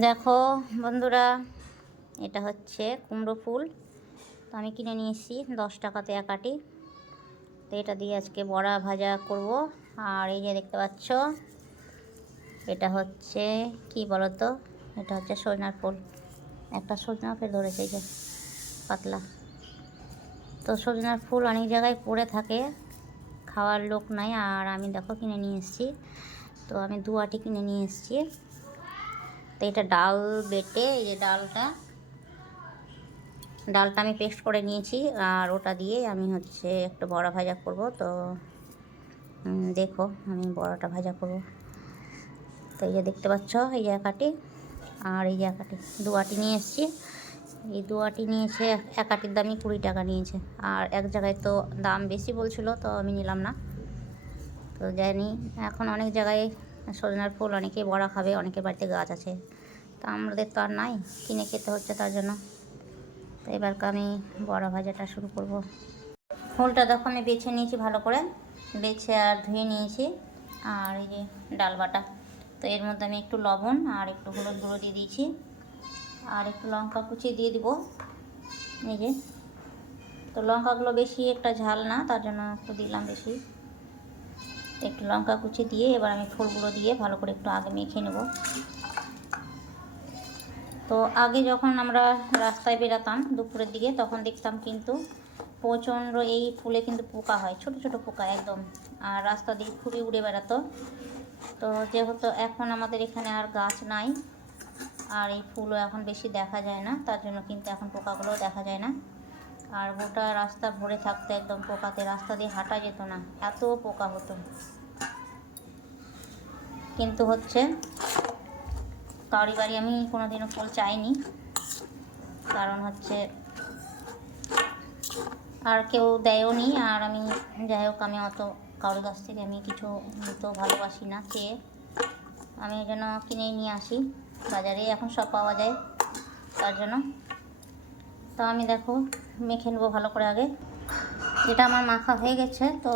দেখো বন্ধুরা, এটা হচ্ছে কুমড়ো ফুল। তো আমি কিনে নিয়ে এসেছি 10 টাকাতে এক আটি। তো এটা দিয়ে আজকে বড়া ভাজা করব। আর এই যে দেখতে পাচ্ছ, এটা হচ্ছে কি বলো তো, এটা হচ্ছে সজনার ফুল। একটা সজনা ফের ধরেছে, এই যে পাতলা। তো সজনার ফুল অনেক জায়গায় পড়ে থাকে, খাওয়ার লোক নাই, আর আমি দেখো কিনে নিয়ে এসেছি। তো আমি 2 আটি কিনে নিয়ে এসেছি। তো এটা ডাল বেটে, এই যে ডালটা আমি পেস্ট করে নিয়েছি, আর ওটা দিয়ে আমি হচ্ছে একটু বড়া ভাজা করব। তো দেখো আমি বড়াটা ভাজা করব। তো এই যে দেখতে পাচ্ছ, এই যে এক আটি, আর এই যে এক আটি, 2 আটি নিয়ে এসেছি। এই 2 আটি নিয়েছে, এক আটির দামই 20 টাকা নিয়েছে। আর এক জায়গায় তো দাম বেশি বলছিল, তো আমি নিলাম না। তো জানি এখন অনেক জায়গায় সজনার ফুল অনেকেই বড়া খাবে, অনেকের বাড়িতে গাছ আছে। তো আমাদের তো আর নাই, কিনে খেতে হচ্ছে তার জন্য। তো এবার আমি বড়া ভাজাটা শুরু করব। ফুলটা দেখো আমি বেছে নিয়েছি, ভালো করে বেছে আর ধুয়ে নিয়েছি। আর এই যে ডাল বাটা, তো এর মধ্যে আমি একটু লবণ আর একটু হলুদ গুঁড়ো দিয়ে দিয়েছি, আর একটু লঙ্কা কুচি দিয়ে দিব। এই যে, তো লঙ্কাগুলো বেশি একটা ঝাল না, তার জন্য একটু দিলাম বেশি। একটু লঙ্কা কুচি দিয়ে এবার আমি ফুলগুলো দিয়ে ভালো করে একটু আগে মেখে নেব। তো আগে যখন আমরা রাস্তায় বেরাতাম দুপুরের দিকে, তখন দেখতাম কিন্তু প্রচণ্ড এই ফুলে কিন্তু পোকা হয়, ছোট ছোট পোকা একদম, আর রাস্তা দিয়ে খুবই উড়ে বেড়াতো। তো যেহেতু এখন আমাদের এখানে আর গাছ নাই, আর এই ফুলও এখন বেশি দেখা যায় না, তার জন্য কিন্তু এখন পোকাগুলোও দেখা যায় না। আর গোটা রাস্তা ভরে থাকতো একদম পোকাতে, রাস্তা দিয়ে হাঁটা যেত না, এত পোকা হতো। কিন্তু হচ্ছে কারি বাড়ি আমি কোনোদিনও ফুল চাইনি, কারণ হচ্ছে আর কেউ দেয়ও নি। আর আমি যাই হোক, আমি অত কারোর কাছ থেকে আমি কিছু নিতেও ভালোবাসি না চেয়ে, আমি এই জন্য কিনেই নিয়ে আসি। বাজারে এখন সব পাওয়া যায়, তার জন্য। তো আমি দেখো মেখে নেবো ভালো করে আগে। এটা আমার মাখা হয়ে গেছে, তো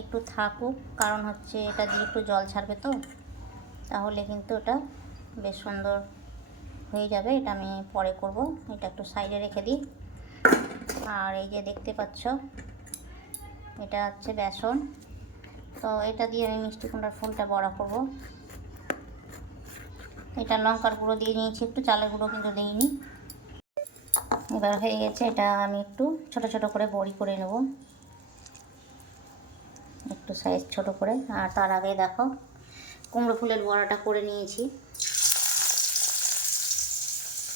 একটু থাকুক, কারণ হচ্ছে এটা দিয়ে একটু জল ছাড়বে, তো তাহলে কিন্তু এটা বেশ সুন্দর হয়ে যাবে। এটা আমি পরে করব, এটা একটু সাইডে রেখে দিই। আর এই যে দেখতে পাচ্ছ, এটা হচ্ছে বেসন। তো এটা দিয়ে আমি মিষ্টি কুমড়ার ফুলটা বড়া করব। এটা লঙ্কার গুঁড়ো দিয়ে নিয়েছি, একটু চালের গুঁড়ো কিন্তু দিইনি। এবার হয়ে গেছে, এটা আমি একটু ছোট ছোট করে বড়ি করে নেব, একটু সাইজ ছোট করে। আর তার আগে দেখো কুমড়ো ফুলের বড়াটা করে নিয়েছি।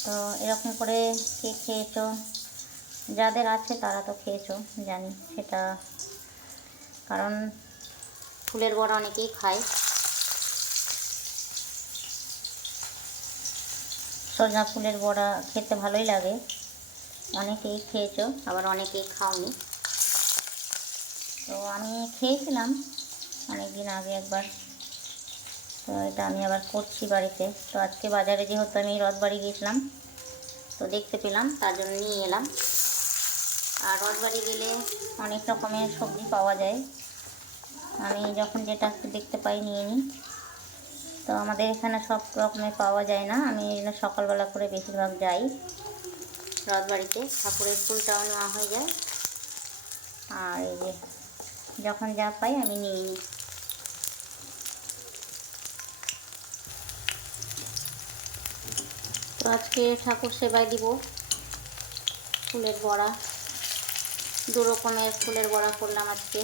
তো এরকম করে কে খেয়েছো, যাদের আছে তারা তো খেয়েছো, জানি সেটা, কারণ ফুলের বড়া অনেকেই খায়। সজনা ফুলের বড়া খেতে ভালোই লাগে, অনেকেই খেয়েছো, আবার অনেকেই খাওনি। তো আমি খেয়েছিলাম অনেক দিন আগে একবার, তো এটা আমি আবার করছি বাড়িতে। তো আজকে বাজারে যেহেতু আমি রথবাড়ি গিয়েছিলাম, তো দেখতে পেলাম, তার জন্য নিয়ে এলাম। আর রথবাড়ি গেলে অনেক রকমের সবজি পাওয়া যায়, আমি যখন যেটা একটু দেখতে পাই নিয়ে নিই। তো আমাদের এখানে সব রকমের পাওয়া যায় না, আমি সকালবেলা করে বেশিরভাগ যাই রথবাড়িতে, ঠাকুরের ফুলটাও নেওয়া হয়ে যায়। আর এই যে যখন যা পাই আমি নিয়ে নিই। তো আজকে ঠাকুর সেবায় দিব ফুলের বড়া, 2 রকমের ফুলের বড়া করলাম আজকে।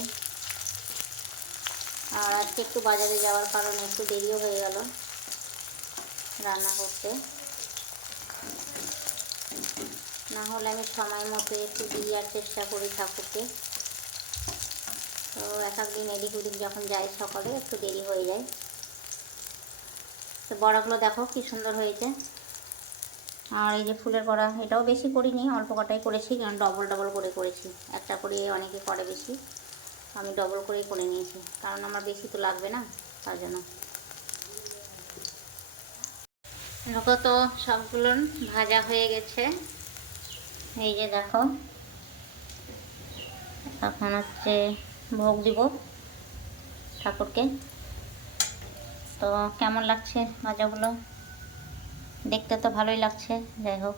আর আজকে একটু বাজারে যাওয়ার কারণে একটু দেরিও হয়ে গেল রান্না করতে, না হলে আমি সময় মতো একটু দেওয়ার চেষ্টা করি ঠাকুরকে। তো এক একদিন এদিক ওদিক যখন যাই সকালে একটু দেরি হয়ে যায়। তো বড়াগুলো দেখো কি সুন্দর হয়েছে। আর এই যে ফুলের বড়া, এটাও বেশি করিনি, অল্প কটাই করেছি, কারণ ডবল ডবল করে করেছি। একটা করে অনেকে করে বেশি, আমি ডবল করেই করে নিয়েছি, কারণ আমার বেশি তো লাগবে না, তার জন্য। দেখো তো সবগুলো ভাজা হয়ে গেছে, এই যে দেখো। এখন হচ্ছে ভোগ দিব ঠাকুরকে। তো কেমন লাগছে ভাজাগুলো দেখতে তো ভালোই লাগছে। যাই হোক,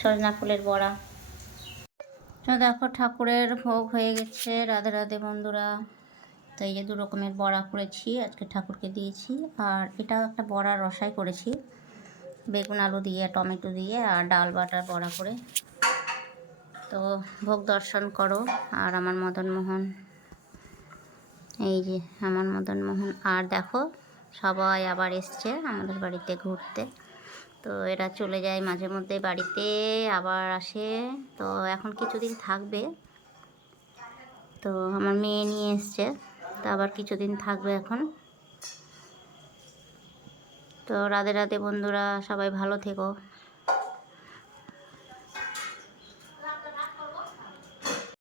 সজনা ফুলের বড়া। তো দেখো ঠাকুরের ভোগ হয়ে গেছে। রাধে রাধে বন্ধুরা। তো এই যে 2 রকমের বড়া করেছি, আজকে ঠাকুরকে দিয়েছি। আর এটাও একটা বড়া রসাই করেছি, বেগুন আলু দিয়ে, টমেটো দিয়ে আর ডাল বাটার বড়া করে। তো ভোগ দর্শন করো। আর আমার মদনমোহন, এই যে আমার মদনমোহন। আর দেখো সবাই আবার এসছে আমাদের বাড়িতে ঘুরতে। তো এরা চলে যায় মাঝে মধ্যে বাড়িতে, আবার আসে। তো এখন কিছুদিন থাকবে। তো আমার মেয়ে নিয়ে এসছে, তো আবার কিছুদিন থাকবে এখন। তো রাধে রাধে বন্ধুরা, সবাই ভালো থেকো।